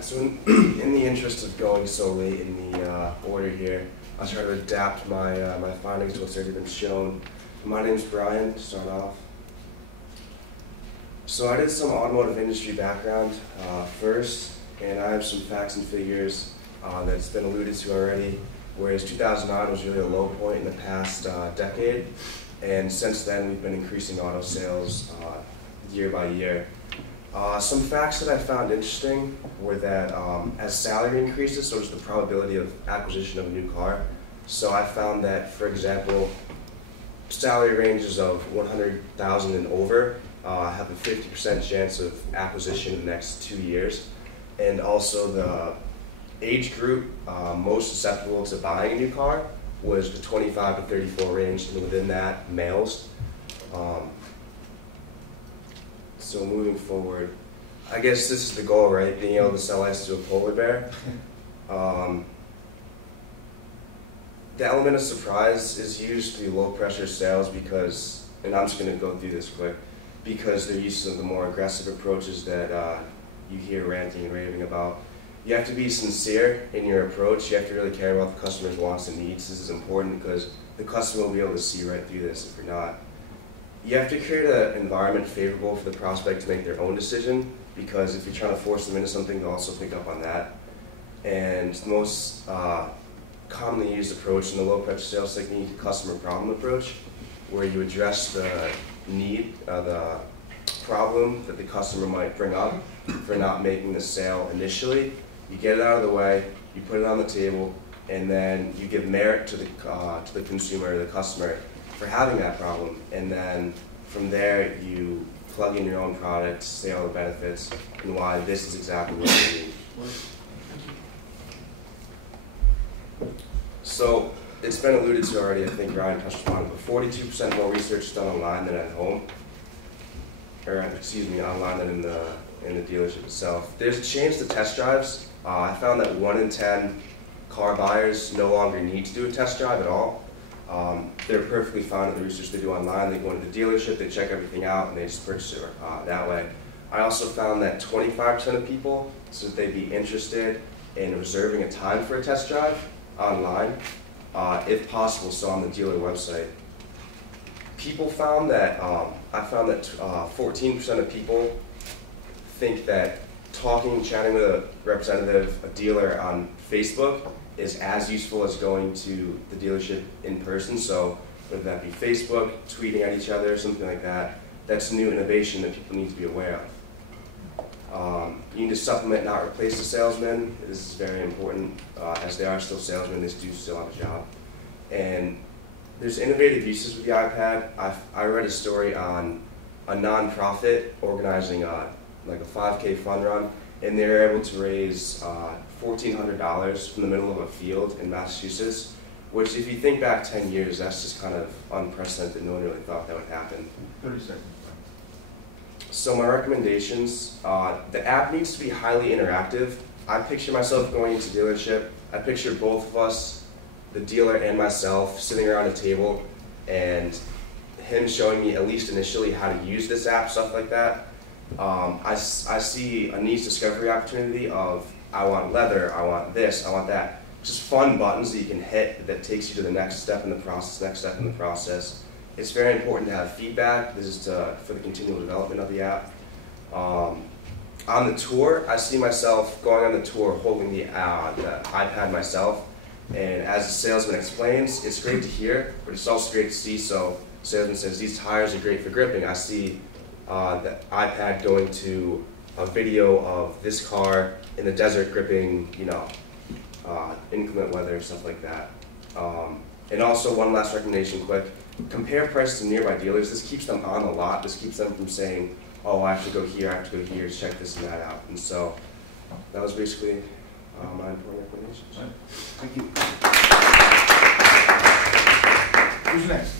Alright, so in the interest of going so late in the order here, I'll try to adapt my, my findings to what's already been shown. My name's Brian, to start off. So I did some automotive industry background first, and I have some facts and figures that's been alluded to already, whereas 2009 was really a low point in the past decade, and since then we've been increasing auto sales year by year. Some facts that I found interesting were that as salary increases, so does the probability of acquisition of a new car. So I found that, for example, salary ranges of $100,000 and over have a 50% chance of acquisition in the next 2 years. And also the age group most susceptible to buying a new car was the 25 to 34 range, and within that, males. So moving forward, I guess this is the goal, right? Being able to sell ice to a polar bear. The element of surprise is used to low pressure sales because, and I'm just going to go through this quick, because they're used to the more aggressive approaches that you hear ranting and raving about. You have to be sincere in your approach. You have to really care about the customer's wants and needs. This is important because the customer will be able to see right through this if you're not. You have to create an environment favorable for the prospect to make their own decision, because if you're trying to force them into something, they'll also pick up on that. And the most commonly used approach in the low pressure sales technique, the customer problem approach, where you address the need, the problem that the customer might bring up for not making the sale initially. You get it out of the way, you put it on the table, and then you give merit to the consumer, the customer, for having that problem, and then from there you plug in your own product, say all the benefits, and why this is exactly what you need. So it's been alluded to already, I think Ryan touched upon it, but 42% more research is done online than at home, or excuse me, online than in the dealership itself. There's a change to test drives. I found that 1 in 10 car buyers no longer need to do a test drive at all. They're perfectly fine with the research they do online. They go into the dealership, they check everything out, and they just purchase it that way. I also found that 25% of people said they'd be interested in reserving a time for a test drive online, if possible, so on the dealer website. People found that, I found that 14% of people think that chatting with a representative, a dealer on Facebook, is as useful as going to the dealership in person. So whether that be Facebook, tweeting at each other, something like that, that's new innovation that people need to be aware of. You need to supplement, not replace the salesman. This is very important, as they are still salesmen, they do still have a job. And there's innovative uses with the iPad. I read a story on a nonprofit organizing like a 5K fun run, and they were able to raise $1,400 from the middle of a field in Massachusetts, which if you think back 10 years, that's just kind of unprecedented. No one really thought that would happen. 30 seconds. So my recommendations, the app needs to be highly interactive. I picture myself going into a dealership. I picture both of us, the dealer and myself, sitting around a table, and him showing me, at least initially, how to use this app, stuff like that. I see a needs discovery opportunity of, I want leather, I want this, I want that. Just fun buttons that you can hit that takes you to the next step in the process, It's very important to have feedback. This is for the continual development of the app. On the tour, I see myself going on the tour holding the iPad myself. And as the salesman explains, it's great to hear, but it's also great to see. So the salesman says, these tires are great for gripping. I see the iPad going to a video of this car in the desert gripping, inclement weather and stuff like that. And also one last recommendation quick, compare prices to nearby dealers. This keeps them on a lot. This keeps them from saying, oh, I have to go here, I have to go here, check this and that out. And so that was basically my important recommendations. Thank you. Who's next?